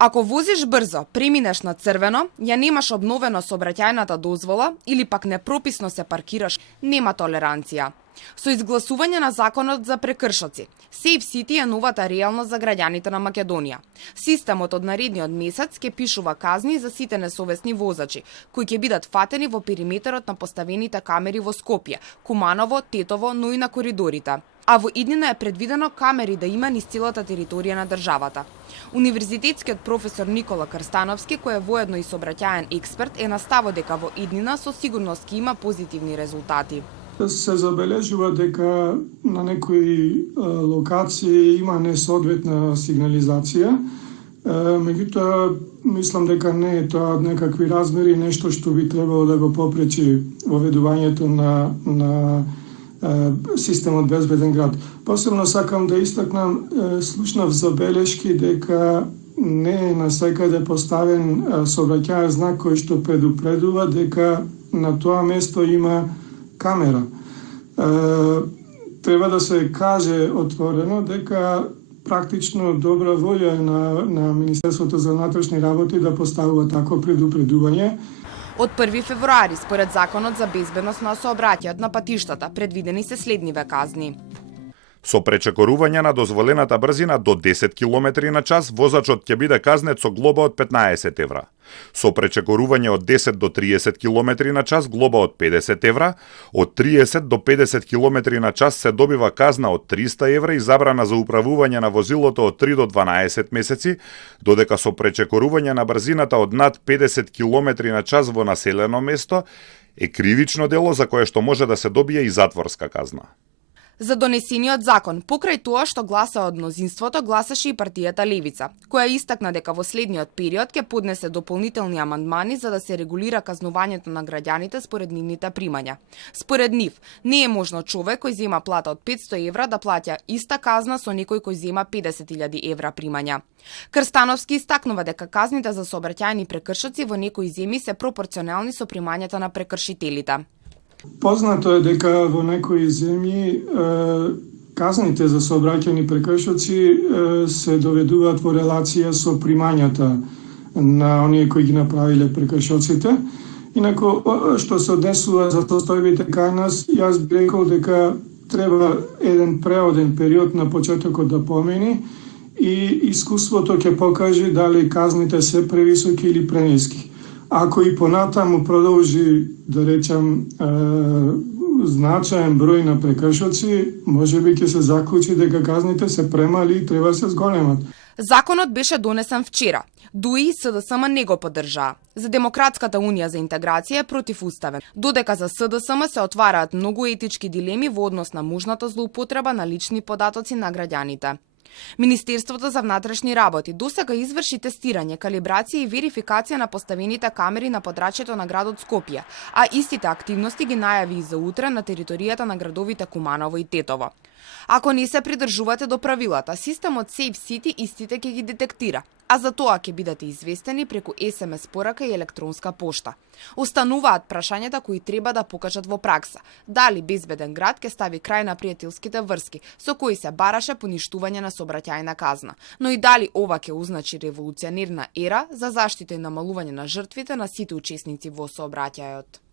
Ако возиш брзо, преминеш на црвено, ја немаш обновено сообраќајната дозвола или пак непрописно се паркираш, нема толеранција. Со изгласување на законот за прекршоци, Safe City е новата реалност за граѓаните на Македонија. Системот од наредниот месец ќе пишува казни за сите несовесни возачи, кои ќе бидат фатени во периметерот на поставените камери во Скопје, Куманово, Тетово, но и на коридорите. А во иднина е предвидено камери да има низ целата територија на државата. Универзитетскиот професор Никола Крстановски, кој е воедно и сообраќаен експерт, е на ставот дека во иднина со сигурност ќе има позитивни резултати. Се забележува дека на некои локации има несоодветна сигнализација. Меѓутоа, мислам дека не е тоа од некакви размери нешто што би требало да го попречи воведувањето на системот безбеден град. Посебно сакам да истакнам, слушнав забелешки дека не е насекаде поставен сообраќајен знак кој што предупредува дека на тоа место има камера. Треба да се каже отворено дека практично добра волја на Министерството за внатрешни работи да поставува такво предупредување. Од 1 февруари, според Законот за безбедност на сообраќајот на патиштата, предвидени се следниве казни. Со пречекорување на дозволената брзина до 10 км на час, возачот ќе биде казнет со глоба од 15 евра. Со пречекорување од 10 до 30 км на час, глоба од 50 евра, од 30 до 50 км на час се добива казна од 300 евра и забрана за управување на возилото од 3 до 12 месеци, додека со пречекорување на брзината од над 50 км на час во населено место е кривично дело за кое што може да се добие и затворска казна. За донесениот закон, покрај тоа што гласа од мнозинството, гласаше и партијата Левица, која истакна дека во следниот период ќе поднесе дополнителни амандмани за да се регулира казнувањето на граѓаните според нивните примања. Според нив, не е можно човек кој зема плата од 500 евра да плаќа иста казна со некој кој зема 50.000 евра примања. Крстановски истакнува дека казните за сообраќајни прекршоци во некои земји се пропорционални со примањата на прекршителите. Познато е дека во некои земји казните за сообраќајни прекршоци се доведуваат во релација со примањата на оние кои ги направиле прекршоците. Инаку, што се однесува за состојбите кај нас, јас би рекол дека треба еден преоден период на почетокот да помени и искуството ќе покаже дали казните се превисоки или прениски. Ако и понатаму продолжи, да речам, значаен број на прекршоци, можеби ќе се заклучи дека казните се премали и треба се зголемат. Законот беше донесен вчера. ДУИ и СДСМ не го поддржаа. За Демократската унија за интеграција е противуставен, додека за СДСМ се отвараат многу етички дилеми во однос на можната злоупотреба на лични податоци на граѓаните. Министерството за внатрешни работи досега изврши тестирање, калибрација и верификација на поставените камери на подрачјето на градот Скопје, а истите активности ги најави и за утре на територијата на градовите Куманово и Тетово. Ако не се придржувате до правилата, системот Safe City истите ќе ги детектира, а за тоа ќе бидете известени преку SMS порака и електронска пошта. Остануваат прашањата кои треба да покажат во пракса. Дали безбеден град ќе стави крај на пријателските врски, со кои се бараше поништување на сообраќајна казна, но и дали ова ќе означи револуционерна ера за заштита и намалување на жртвите на сите учесници во сообраќајот.